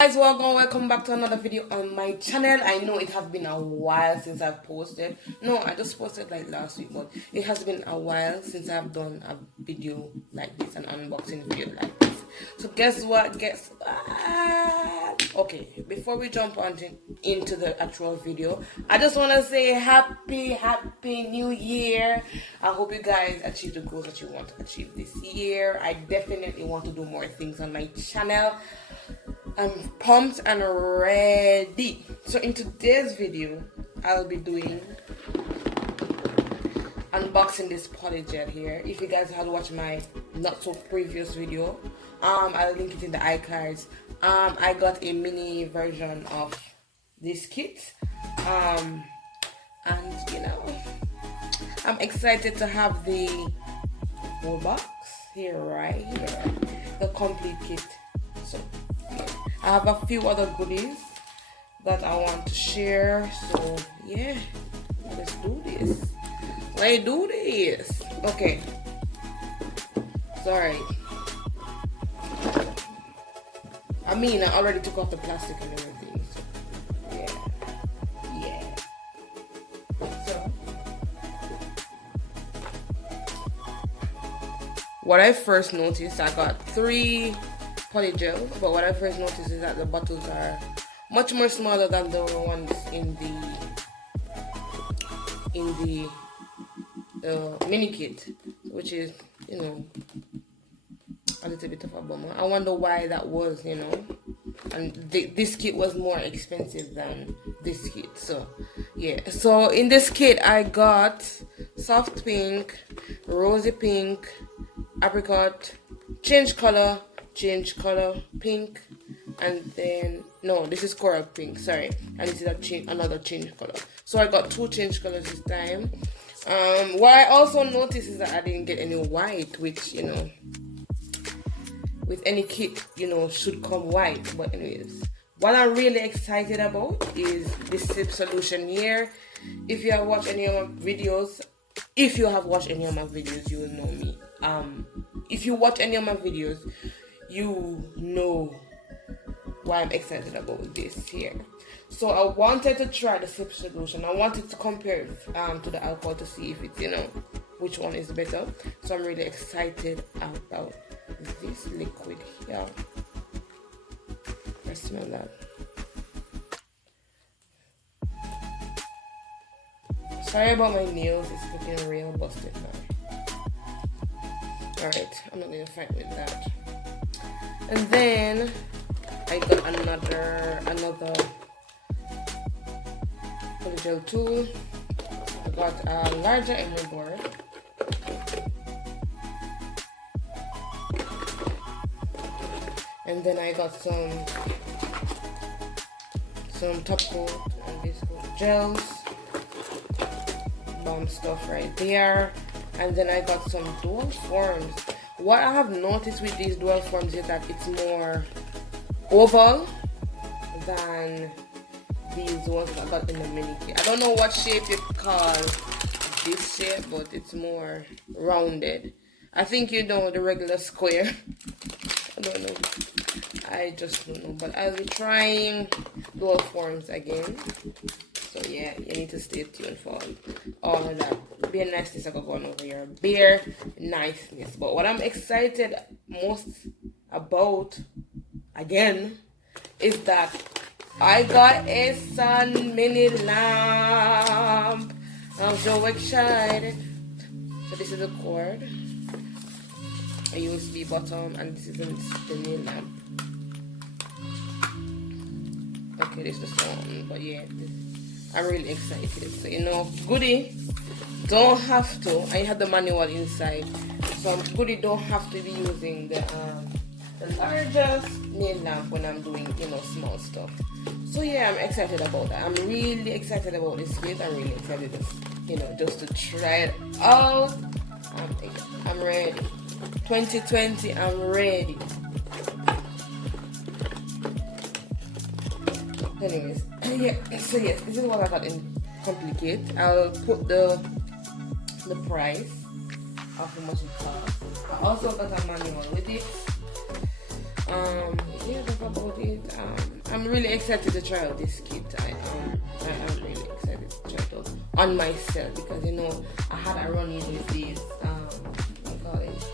Guys, welcome back to another video on my channel. I know it has been a while since I've posted. No, I just posted like last week, but it has been a while since I've done a video like this, an unboxing video like this. So guess what? Okay, before we jump on into the actual video, I just want to say happy new year. I hope you guys achieve the goals that you want to achieve this year. I definitely want to do more things on my channel. I'm pumped and ready. So in today's video, I'll be doing unboxing this Polygel here. If you guys had watched my not so previous video, I'll link it in the iCards. I got a mini version of this kit, and you know, I'm excited to have the whole box here, right here, the complete kit. So I have a few other goodies that I want to share. So yeah, let's do this. Okay. Sorry. I mean, I already took off the plastic and everything. So yeah. So what I first noticed, I got 3 Polygel, but what I first noticed is that the bottles are much more smaller than the ones in the mini kit, which is, you know, a little bit of a bummer. I wonder why that was, you know. And this kit was more expensive than this kit. So yeah, so in this kit I got soft pink, rosy pink, apricot, change color, pink, and then no, this is coral pink, sorry, and this is another change color. So I got 2 change colors this time. What I also noticed is that I didn't get any white, which, you know, with any kit, you know, should come white. But anyways, what I'm really excited about is this sip solution here. If you have watched any of my videos, you will know me. If you watch any of my videos, you know why I'm excited about this here. So I wanted to try the sip solution. I wanted to compare it to the alcohol to see if it's, you know, which one is better. So I'm really excited about this liquid here. I smell that. Sorry about my nails, it's looking real busted now. Alright, I'm not gonna fight with that. And then I got another Polygel tool. I got a larger emery board. And then I got some top coat and this gels. Bomb stuff right there. And then I got some dual forms. What I have noticed with these dual forms is that it's more oval than these ones I got in the mini kit. I don't know what shape you call this shape, but it's more rounded. I think, you know, the regular square. I don't know. I just don't know. But I'll be trying dual forms again. So yeah, you need to stay tuned for all of that. Bare niceness I got going over here. Bare niceness. But what I'm excited most about, again, is that I got a sun mini lamp. I'm so excited. So this is the cord, a USB bottom, and this is the new lamp. Okay, this is the one, but yeah, I'm really excited. So, you know, goodie don't have to. I had the manual inside, so goodie don't have to be using the largest nail lamp when I'm doing, you know, small stuff. So yeah, I'm excited about that. I'm really excited about this kit. I'm really excited, you know, just to try it out. I'm ready. 2020, I'm ready. Anyways, yeah. So yes, this is what I got in complete. I'll put the price of how much it costs. I also got a manual with it. yeah, that's about it. I'm really excited to try out this kit. I am really excited to try it out on myself because you know I had a run in with these what do you call it?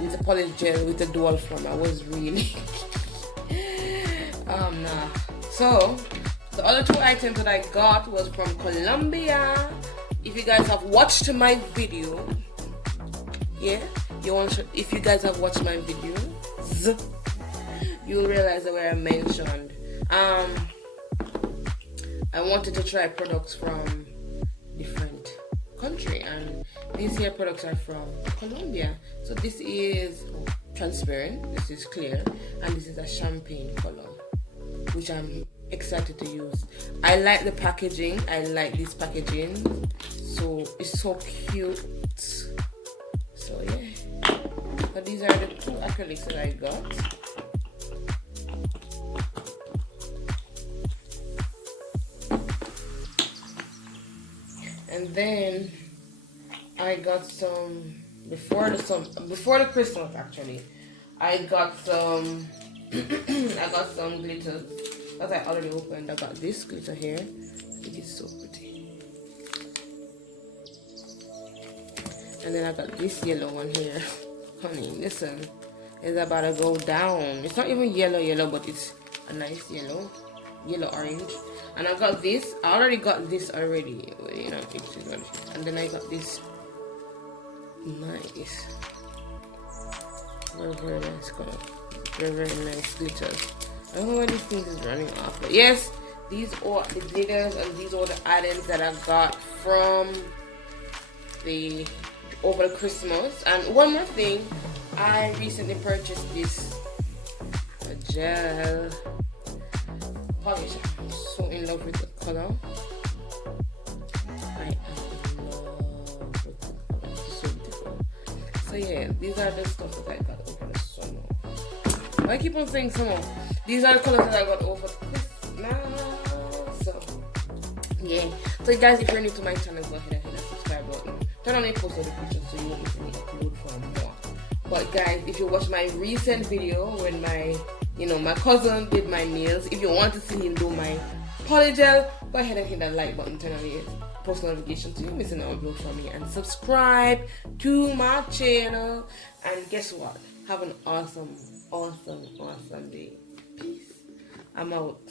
With the Polygel with the dual form. I was really nah. So the other two items that I got was from Colombia. If you guys have watched my video, yeah, if you guys have watched my videos, you'll realize that where I mentioned I wanted to try products from different country, and these here products are from Colombia. So this is transparent, this is clear, and this is a champagne color, which I'm excited to use. I like the packaging. I like this packaging, so it's so cute. So yeah, so these are the two acrylics that I got. And then I got some before the Christmas actually. I got some I got some glitters that I already opened. I got this glitter here. It is so pretty. And then I got this yellow one here. Honey, listen, it's about to go down. It's not even yellow, but it's a nice yellow orange. And I got this. I already got this already. You know, and then I got this nice, very nice color. Very nice glitters. I don't know why this thing is running off, but yes, these are the glitters and these are the items that I got from over Christmas. And one more thing, I recently purchased this gel polish. I'm so in love with the color. I am in love with the color. It's so beautiful. So yeah, these are the stuff that I got over the summer. I keep on saying summer. These are the colors that I got over Christmas. So yeah. So guys, if you're new to my channel, go ahead and hit that subscribe button. Turn on the post notifications so you won't miss any upload for more. But guys, if you watch my recent video when my cousin did my nails, if you want to see him do my polygel, go ahead and hit that like button, turn on the post notifications so you won't miss an upload from me, and subscribe to my channel. And guess what? Have an awesome day. Peace. I'm out.